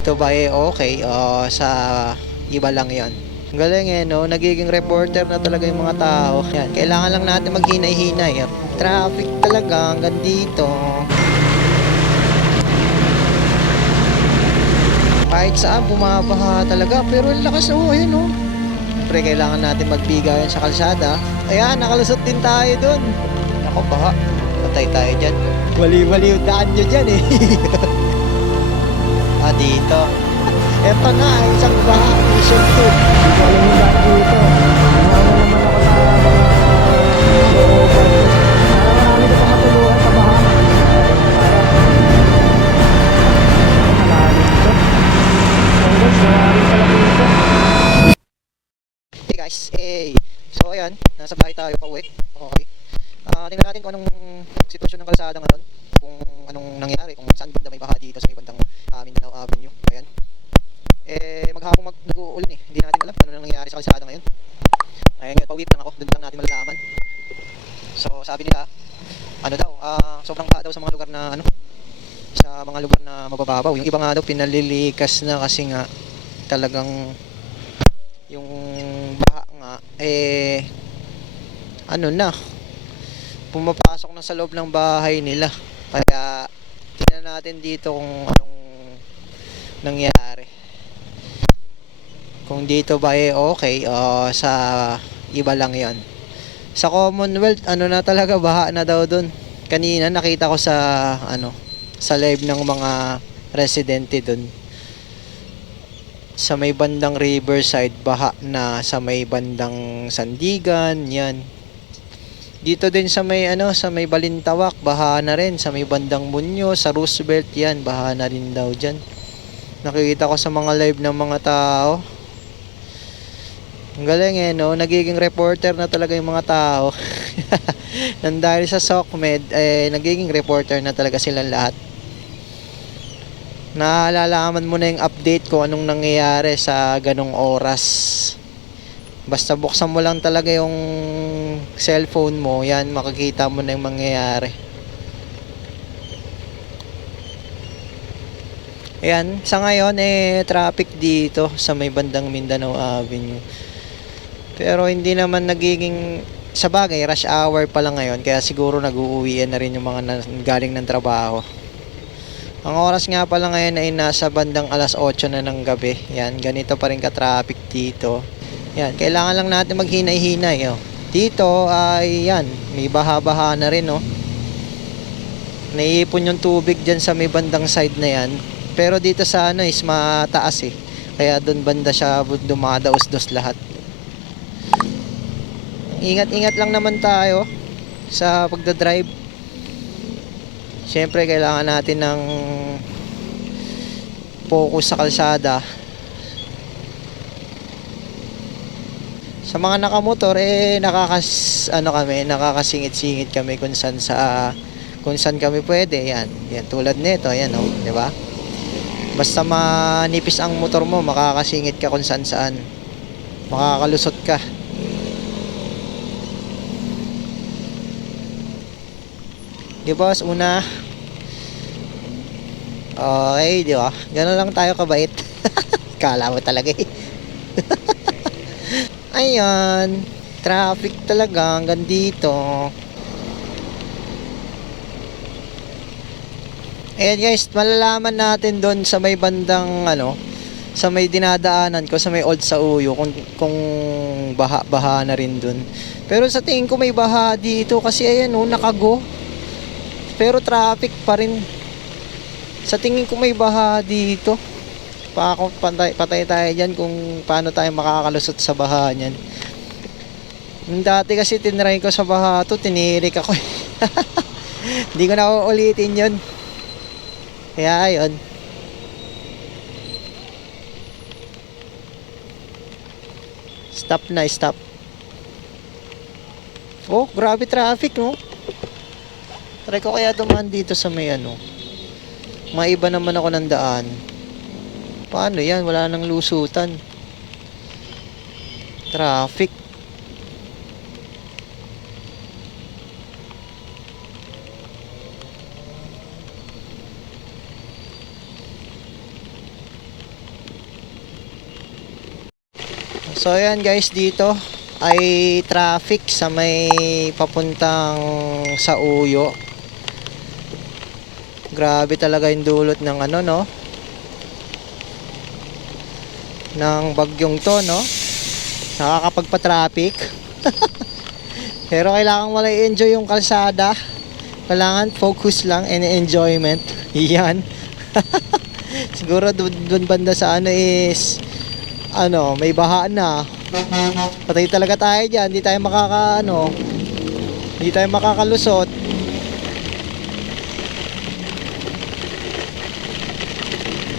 Ito ba okay o sa iba lang yon? Galing no, nagiging reporter na talaga yung mga tao. Yan, kailangan lang natin maghinay-hinay. Traffic talaga hanggang dito. Kahit saan bumabaha talaga, pero ang lakas ayun no. Siyempre kailangan natin magbigayan sa kalsada. Ayan, nakalusot din tayo dun. Ako, baha. Patay tayo dyan. Wali-wali yung daan nyo dyan eh. Dito. Eto na, isang baha. Mission 2. Hindi ko alam yung daan dito. Naman naman ako na looban. Marami ko pa matulungan sa baha. Malalim ito. Hanggang marami pala dito. Hey guys, hey. So ayan, nasa bahay tayo pa uwi. Okay. Tingnan natin kung anong sitwasyon ng kalsada ngayon. Kung anong nangyari, kung saan banda may baha dito sa may bandang Mindanao Avenue. Ayan. Maghapong nag-uulan eh. Hindi natin alam kung ano nangyayari sa kalsada ngayon. Ayan yun, pauwi pa lang ako. Doon lang natin malalaman. So sabi nila, ano daw, sobrang baha daw sa mga lugar na sa mga lugar na mabababaw. Yung iba nga daw pinalilikas na kasi nga talagang yung baha nga na pumapasok na sa loob ng bahay nila. Kaya tingnan natin dito kung anong nangyari. Kung dito ba okay o sa iba lang yon. Sa Commonwealth na talaga, baha na daw dun. Kanina nakita ko sa live ng mga residente dun. Sa may bandang Riverside, baha na. Sa may bandang Sandigan, yan. Dito din sa may sa may Balintawak, baha na rin. Sa may bandang Muñoz, sa Roosevelt, yan, baha na rin daw dyan. Nakikita ko sa mga live ng mga tao. Ang galing no, nagiging reporter na talaga yung mga tao. Nang dahil sa SOCMED, nagiging reporter na talaga silang lahat. Naalalaman mo na yung update kung anong nangyayari sa ganong oras. Basta buksan mo lang talaga yung cellphone mo, yan, makikita mo na yung mangyayari. Ayan, sa ngayon traffic dito sa may bandang Mindanao Avenue. Pero hindi naman nagiging, sa bagay rush hour pa lang ngayon, kaya siguro nag-uuwian na rin yung mga galing ng trabaho. Ang oras nga pala ngayon ay nasa bandang 8:00 na ng gabi. Yan, ganito pa rin ka-traffic dito. Yan, kailangan lang natin maghinay-hinay. Dito ay yan, may baha-baha na rin naiipon yung tubig dyan sa may bandang side na yan. Pero dito sa is mataas eh. Kaya doon banda siya dumadaos-dos lahat. Ingat-ingat lang naman tayo sa pagdadrive. Siyempre kailangan natin ng focus sa kalsada. Sa mga nakamotor nakakasingit-singit kami kung saan kami pwede. Yan tulad nito, yan di ba? Basta manipis ang motor mo, makakasingit ka kung saan. Makakalusot ka. Di ba? Una. Okay, di ba? Ganun lang tayo kabait. Kala mo talaga eh. Ayan. Traffic talaga hanggang dito. Ayan guys, malalaman natin doon sa may bandang sa may dinadaanan ko, sa may Old Sauyo, kung baha na rin doon. Pero sa tingin ko may baha dito kasi ayan nakago. Pero traffic pa rin. Sa tingin ko may baha dito. Patay tayo dyan kung paano tayo makakalusot sa baha niyan. Dati kasi tinry ko sa baha to, tinirik ako eh. Hindi ko na uulitin yun. Kaya ayun. Stop na, stop. Oh, grabe traffic no. Try ko kaya dumaan dito sa may maiba naman ako ng daan. Paano yan? Wala nang lusutan. Traffic. So ayan guys, dito ay traffic sa may papuntang sa Uyo. Grabe talaga yung dulot ng ano, no, ng bagyong to, no. Nakakapagpa-traffic. Pero kailangan wala i-enjoy yung kalsada. Kailangan focus lang and enjoyment. Yan. Siguro doon banda sa ano is ano, may baha na. Patay talaga tayo diyan, hindi tayo hindi tayo makakalusot.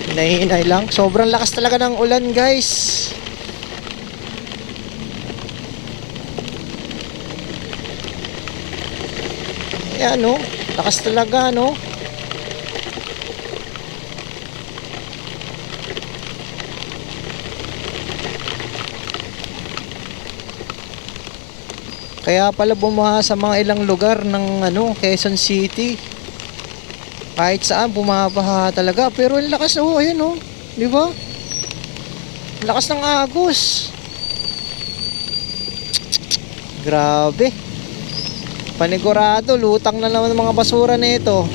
Hinahinay lang. Sobrang lakas talaga ng ulan, guys. Ayan, no. Lakas talaga, no. Kaya pala bumaha sa mga ilang lugar ng ano, Quezon City. Kahit saan bumabaha talaga, pero ang lakas, oh, ayun, oh. 'Di ba? Lakas ng agos. Grabe. Panigurado, lutang na naman ng mga basura nito.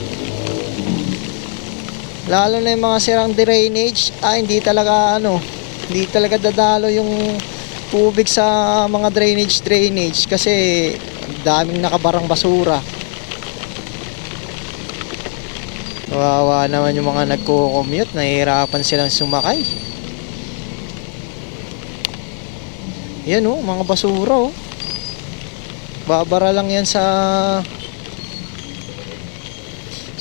Lalo na yung mga sirang drainage, hindi talaga hindi talaga dadalo yung tubig sa mga drainage kasi daming nakabarang basura. Kawawa naman yung mga nagko-commute, nahihirapan silang sumakay. Yan, oh, mga basura, oh. Babara lang yan sa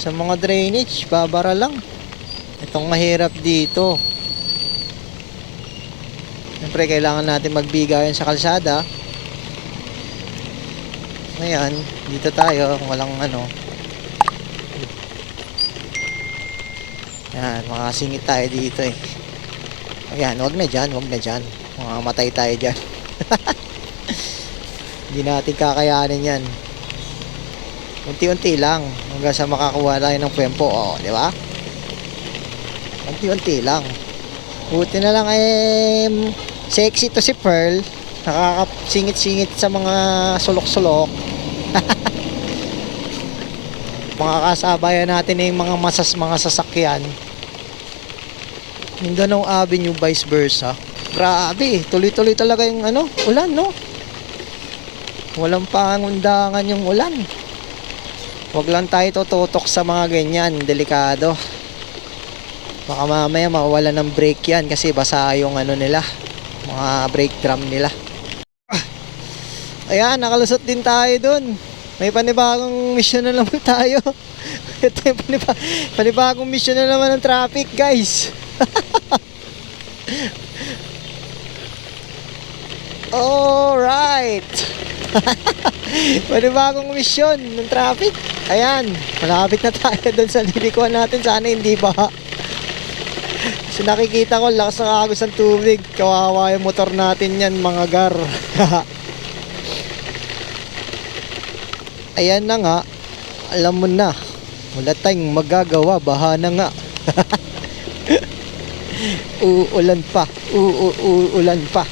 mga drainage, babara lang. Itong mahirap dito. Siyempre kailangan natin magbigayan sa kalsada. Ngayon, dito tayo, walang yan, makasingit tayo dito eh. Ayan, wag na dyan. Mamamatay tayo dyan. Hindi natin kakayanin yan. Unti-unti lang hanggang sa makakuha tayo ng pwempo, oh, di ba? Unti-unti lang. Buti na lang sexy to si Pearl. Nakakasingit-singit sa mga sulok-sulok. Mga kasabayan natin yung mga sasakyan. Mindanao Avenue vice versa. Grabe, tuloy-tuloy talaga yung ulan, no? Walang pangundangan yung ulan. Huwag lang tayo tututok sa mga ganyan, delikado. Baka mamaya mawala ng brake yan kasi basa yung nila, mga brake drum nila. Ayan, nakalusot din tayo dun. May panibagong mission na naman tayo. Ito yung panibagong mission na naman ng traffic, guys. Alright. Panibagong mission ng traffic. Ayan, malapit na tayo dun sa lilikuan natin. Sana hindi baha. Kasi nakikita ko lakas ng agos ng tubig. Kawawa yung motor natin yan, mga gar. Ayan na nga. Alam mo na, wala tayong magagawa, baha na nga. Uulan pa. Uulan pa.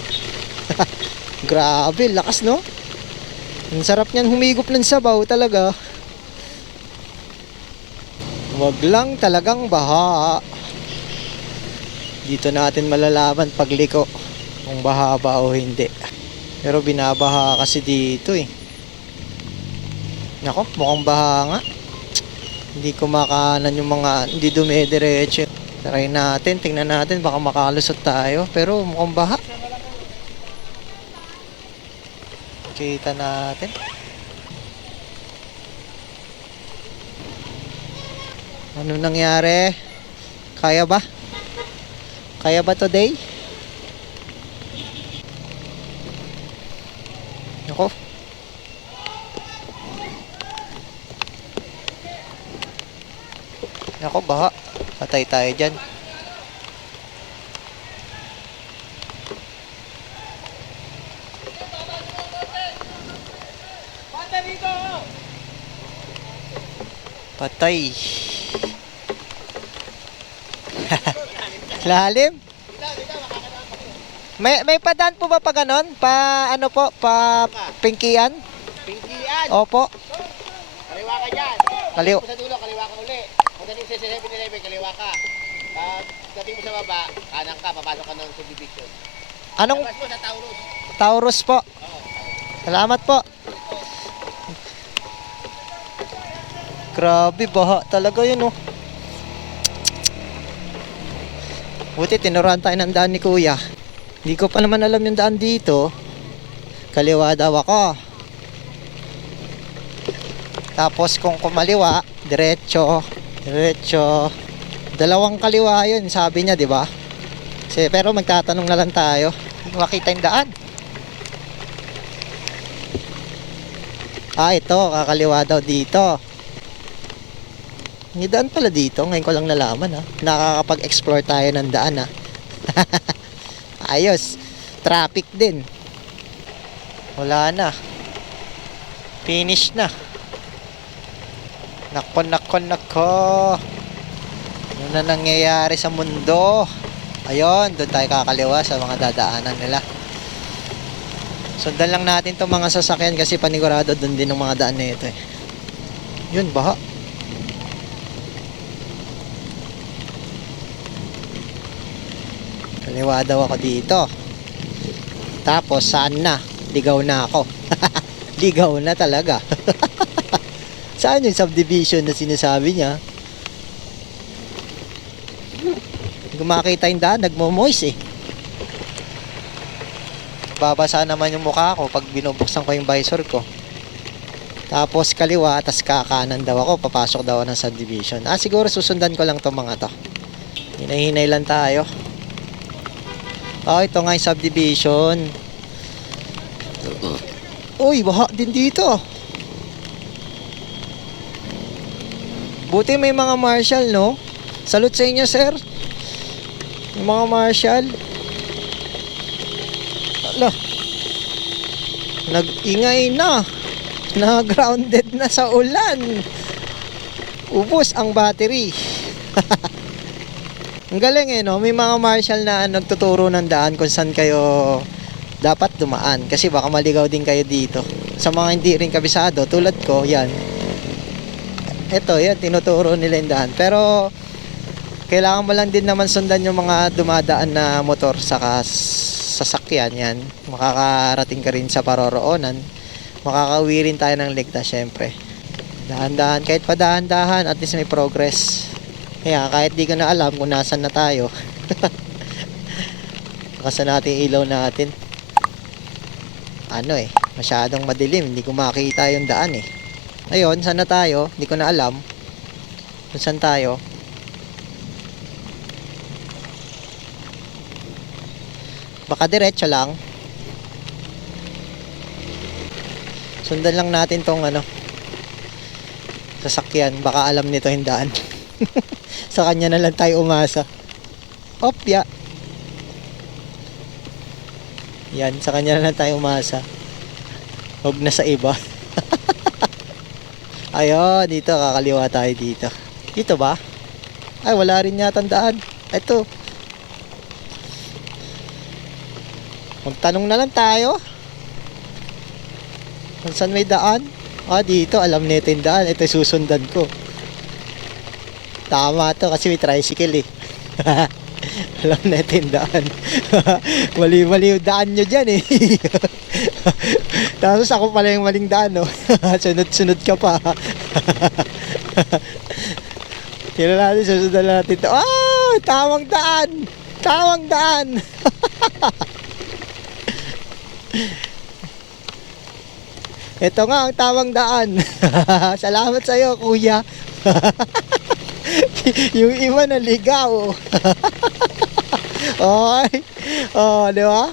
Grabe, lakas, no? Ang sarap niyan humigop ng sabaw talaga. Wag lang talagang baha. Dito natin malalaman pagliko kung baha ba o hindi. Pero binabaha kasi dito eh. Nako, mukhang baha nga. Hindi kumakanan yung mga, hindi dumediretso. Try natin, tingnan natin, baka makalusot tayo. Pero mukhang baha. Kita natin. Ano nangyari? Kaya ba? Kaya ba today? Nako. Nako, baha. Patay tayo dyan. Patay. Lalim. May padaan po ba pa ganon? Pa ano po? Pa Pinkian? Pinkian. Opo. Kaliwa ka dyan. Kaliw. Sa dulo, kaliwa ka uli. Pagdating sa 7-Eleven, kaliwa ka. Pagdating mo sa baba, kanan ka, papasok ka ng subdivision. Anong Labas mo sa Taurus. Taurus po? Salamat po. Grabe, baha talaga yun, oh. Buti tinuruan tayo ng daan ni Kuya. Hindi ko pa naman alam yung daan dito. Kaliwa daw ako. Tapos kung kumaliwa, diretso, diretso. Dalawang kaliwa yun, sabi niya, di ba? Pero magtatanong na lang tayo. Hindi makita yung daan. Ito, kakaliwa daw dito. May daan pala dito. Ngayon ko lang nalaman, ha. Nakakapag-explore tayo ng daan, ha. Ayos. Traffic din. Wala na. Finish na. Nako, nako, nako. Ano na nangyayari sa mundo? Ayun, doon tayo kakaliwa sa mga dadaanan nila. Sundan lang natin itong mga sasakyan kasi panigurado doon din ng mga daan na ito, eh. Yun, baha. Kaliwa daw ako dito. Tapos saan na? Ligaw na ako. Ligaw na talaga. Saan yung subdivision na sinasabi niya? Hindi ko makita yung daan, nagmo-moist, eh. Babasa naman yung mukha ko pag binubuksan ko yung visor ko. Tapos kaliwa, tas kakanan daw ako, papasok daw ako ng subdivision. Siguro susundan ko lang itong mga to. Hinay-hinay lang tayo. Ito nga yung subdivision. Uy, baha din dito. Buti may mga marshal, no? Salute sa inyo, sir. Yung mga marshal. Ala. Nag-ingay na. Na-grounded na sa ulan. Ubos ang battery. Ang galing, eh, no? May mga marshal na nagtuturo ng daan kung saan kayo dapat dumaan. Kasi baka maligaw din kayo dito. Sa mga hindi rin kabisado, tulad ko, yan. Ito, yan, tinuturo nila yung daan. Pero, kailangan mo lang din naman sundan yung mga dumadaan na motor saka sasakyan, yan. Makakarating ka rin sa paroroonan. Makakauwi rin tayo ng ligtas, syempre. Dahan-dahan, kahit pa dahan-dahan, at least may progress. Kaya, kahit di ko na alam kung nasan na tayo. Nakasan natin yung ilaw natin. Masyadong madilim, hindi ko makita yung daan, eh. Ayun, saan na tayo? Hindi ko na alam kung saan tayo. Baka diretso lang. Sundan lang natin tong sasakyan. Baka alam nito yung daan. Sa kanya na lang tayo umasa. Opya. Yan, sa kanya na lang tayo umasa. Huwag na sa iba. Ayun, dito, kakaliwa tayo dito. Dito ba? Ay, wala rin yata daan. Ito. Magtanong na lang tayo. Kung saan may daan? Dito, alam nito yung daan. Ito susundan ko. Tama to kasi may tricycle, eh. Alam natin daan. Mali-mali yung daan nyo dyan, eh. Tapos ako pala yung maling daan, no? Sunod-sunod ka pa. Tira natin, susundan natin ito. Tamang daan! Tamang daan! Ito nga ang tamang daan. Salamat sa iyo, kuya. Yung iba naligaw. Oy. Di ba?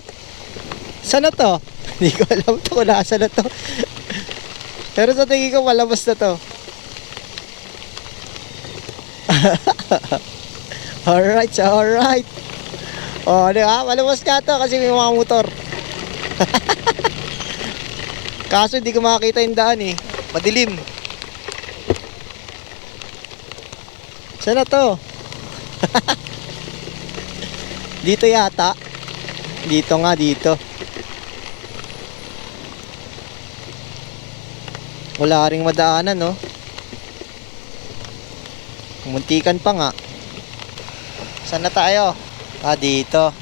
Saan na to? Hindi ko alam to kung nasa na to. Pero sa tingin ko malabas na to. Alright, so alright. Di ba? Malabas ka to kasi may mga motor. Kaso hindi ko makakita yung daan, eh. Madilim. Saan na to? Dito yata. Dito nga, dito. Wala ring madaanan, no? Muntikan pa nga. Saan na tayo? Ah, dito.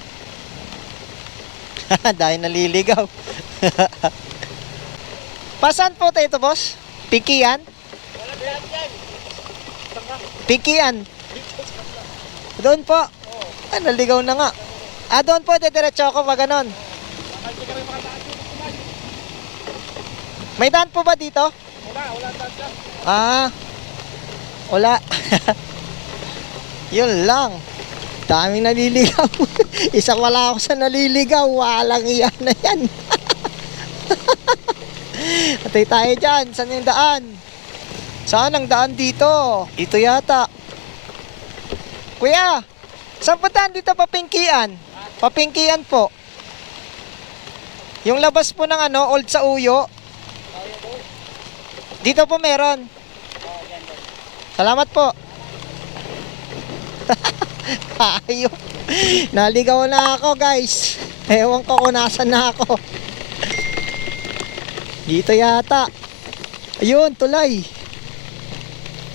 Dahil naliligaw. Pasan po tayo ito, boss? Pikian? Pikian? Doon po. Ah, naligaw na nga. Ah, doon po, diretso ako pag ganon. May daan po ba dito? Wala daan dyan. Ah, wala. Yun lang. Daming naliligaw. Isa wala ako sa naliligaw. Walang iyan na yan. Atay tayo dyan. Saan yung daan? Saan ang daan dito? Dito yata. Kuya, saan pa daan dito papingkian? Papingkian po. Yung labas po ng ano, Old sa Uyo. Dito po meron. Salamat po. Ayop. Naligaw na ako, guys. Ewan ko kung nasan na ako. Dito yata. Ayun, tulay.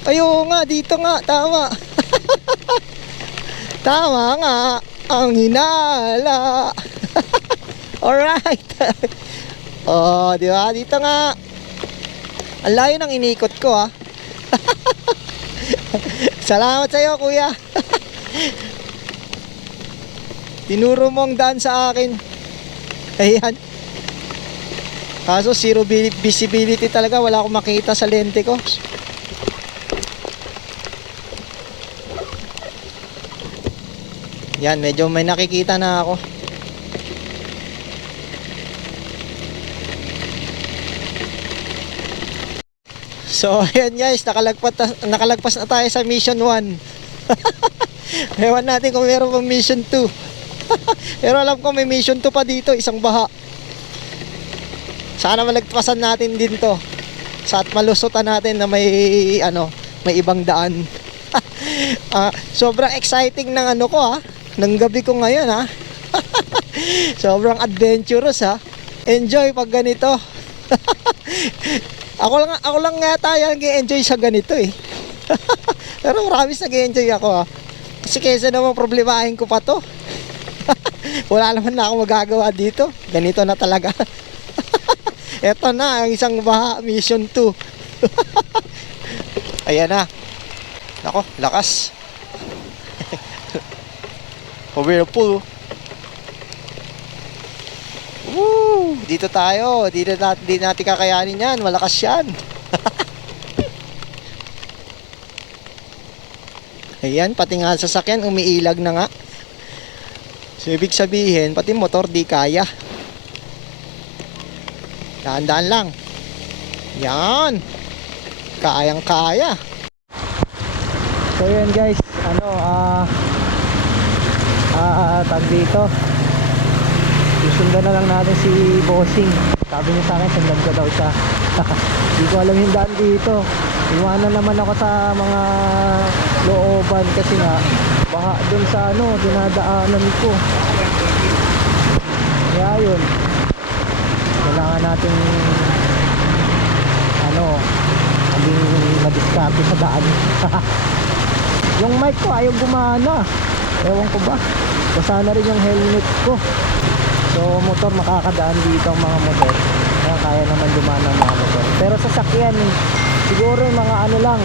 Ayun nga, dito nga. Tama. Tama nga. Ang hinala. Alright. Oh, di ba? Dito nga. Ang layo ng inikot ko, ha. Salamat sa iyo, kuya. Tinuro mo ang daan sa akin. Ayan. Kaso zero visibility talaga. Wala akong makita sa lente ko. Yan, medyo may nakikita na ako. So, ayan guys, nakalagpas na tayo sa mission 1. Ewan natin kung meron pang mission 2. Pero alam ko may mission 2 pa dito, isang baha. Sana malagpasan natin din to. At malusutan natin na may may ibang daan. Sobrang exciting ng ano ko, ha. Ng gabi ko ngayon, ha. Sobrang adventurous, ha. Enjoy pag ganito. Ako lang nga tayo nag-enjoy sa ganito, eh. Pero promise nag-enjoy ako, ha. Kasi kaysa naman problemahin ko pa to. Wala naman na ako magagawa dito. Ganito na talaga. Eto na ang isang baha, mission 2. Ayan na. Nako, lakas. Whirlpool. Woo! Dito tayo. Dito natin kakayanin yan. Malakas yan. Ayan, pati nga sasakyan umiilag na nga. So, ibig sabihin, pati motor di kaya. Daan-daan lang. Yan. Kayang-kaya. So, yan guys. Tag dito. Susundan na lang natin si Bossing. Sabi niya sa akin, sundan ko daw siya. Hindi ko alam yung daan dito. Iwanan naman ako sa mga looban kasi nga baka dun sa dinadaanan ko. Kaya yun, kailangan natin maging madiskarte sa daan. Yung mic ko ayaw gumana. Ewan ko ba, basa na rin yung helmet ko. So motor, makakadaan dito ang mga motor. Kaya naman dumana ang mga motor. Pero sa sakyan, siguro yung mga lang,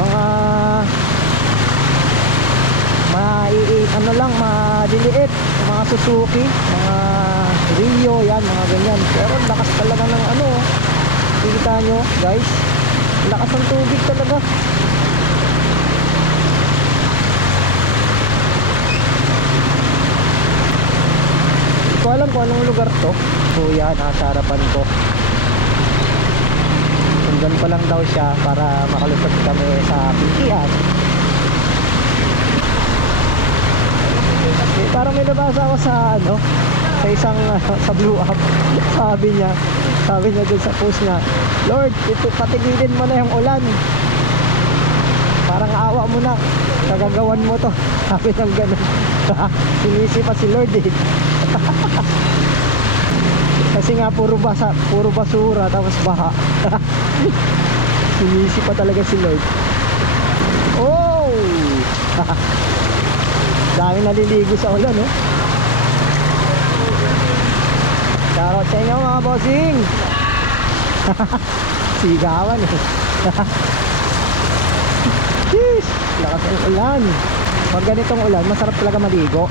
mga maliliit, mga Suzuki, mga Rio, yan, mga ganyan. Pero lakas talaga ng kita nyo guys, lakas ng tubig talaga. Hindi ko alam kung anong lugar to. Kuya, nasa harapan ko. Sundan pa lang daw siya para makalusot kami sa pikian. Parang may nabasa ako sa sa isang sa Blue App. Sabi niya dun sa post niya, Lord, patigilin mo na yung ulan. Parang aawa mo na, kagagawan mo to. Sabi niyang ganun. Sinisi pa si Lord eh. Kasi nga puro basura tapos baha. Sinisi pa talaga si Lord. Oh! Dami naliligo sa ulan, oh. Shoutout sa inyo mga bossing. Sigawan eh. Jeez, lakas ng ulan. Pag ganitong ulan, masarap talaga maligo.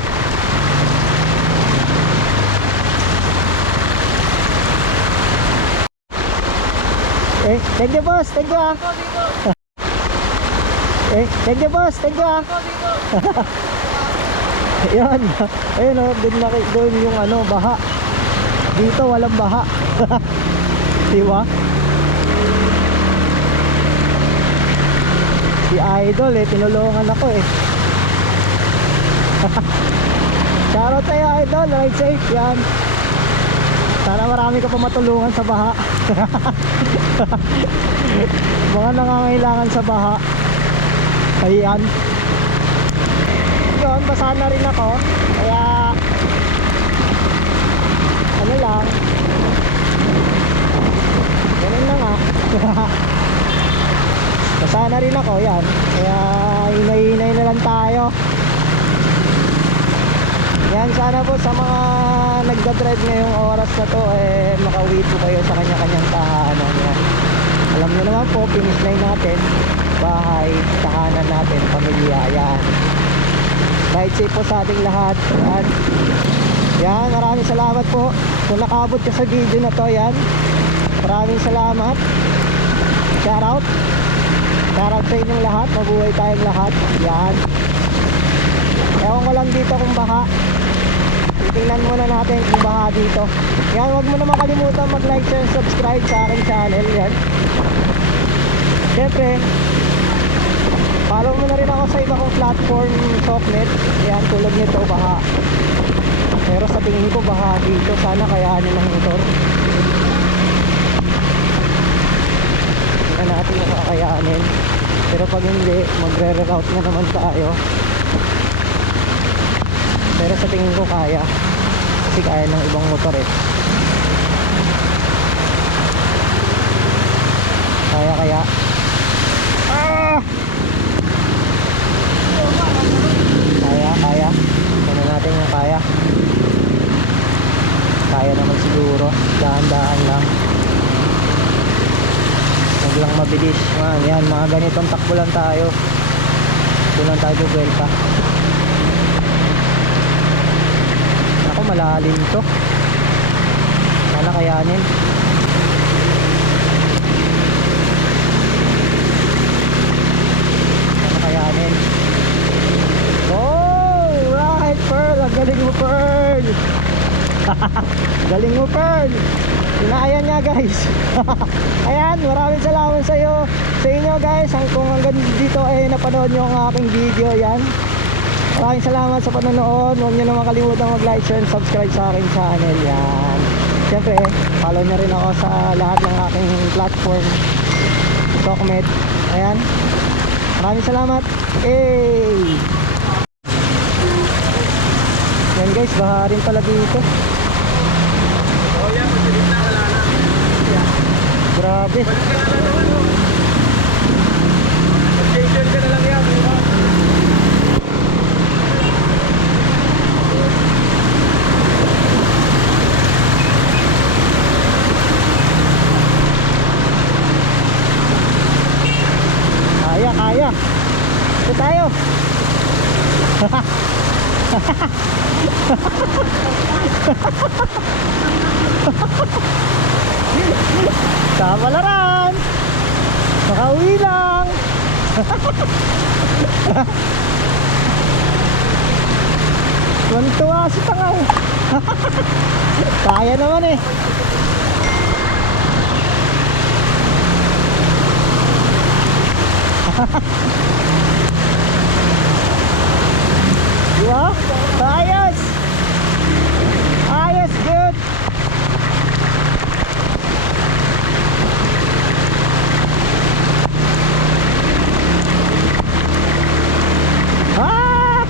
Thank you boss, thank you ah. Thank you boss, thank you ah. Ayan, ayun oh, doon yung ano, baha. Dito walang baha. Diba? Si Idol eh, tinulungan ako eh. Shoutout sa'yo Idol, ride safe yan. Sana marami ka pa matulungan sa baha. Mga nangangailangan sa baha. Ayan. Yun, basa na rin ako. Kaya ano lang, ganun lang ah. Basa na rin ako, yan. Kaya hinay-hinay na lang tayo. Yan, sana po sa mga nagdadrive ngayong oras na to eh, makauwi po kayo sa kanya-kanyang tahanan. Yan. Alam nyo naman po, finish line natin, bahay, tahanan natin, pamilya. Yan. Ride safe po sa ating lahat. Yan. Yan, maraming salamat po kung nakabot ka sa video na to. Yan, maraming salamat. Shoutout sa inyong lahat, mabuhay tayong lahat. Yan. Ewan ko lang dito kung baha. Titingnan muna natin kung baha dito. Yan, huwag mo naman kalimutan mag-like, share, subscribe sa aking channel. Yan. Siyempre, follow mo na rin ako sa iba kong platform, Soknet. Yan, tulad nito, baha. Pero sa tingin ko baha dito. Sana kayanin ng motor. Hindi na natin nakakayanin. Pero pag hindi, magre-reroute na naman tayo. Pero sa tingin ko kaya. Kasi kaya ng ibang motor eh. Kaya ah! Kaya ano natin yung kaya. Kaya naman siguro. Dahan-dahan lang. Huwag lang mabilis man. Yan, mga ganitong takbo lang tayo. Ito lang tayo buwelta. Ako, malalim to. Sana kayanin. Sana kayanin. Oh, right, Pearl. Ang galing mo, Pearl. Galing mo, Pearl. Kinaya niya, guys. Ayan, maraming salamat sa inyo, guys. Kung hanggang dito ay napanood nyo ang aking video. Yan, maraming salamat sa panonood. Huwag nyo naman kalimutan mag-like, share, and subscribe sa aking channel. Yan. Siyempre, follow nyo rin ako sa lahat ng aking platform, Sokmed. Ayan, maraming salamat. Yan, guys, baha rin pala dito. Grabe. Mag-station ka na lang yan. Kaya. Ito tayo. Kamalaran. Makauwi lang. Tuwan-tuwa si Tangay. Kaya naman eh. Diba? Ayos. Ayos, good. Ah!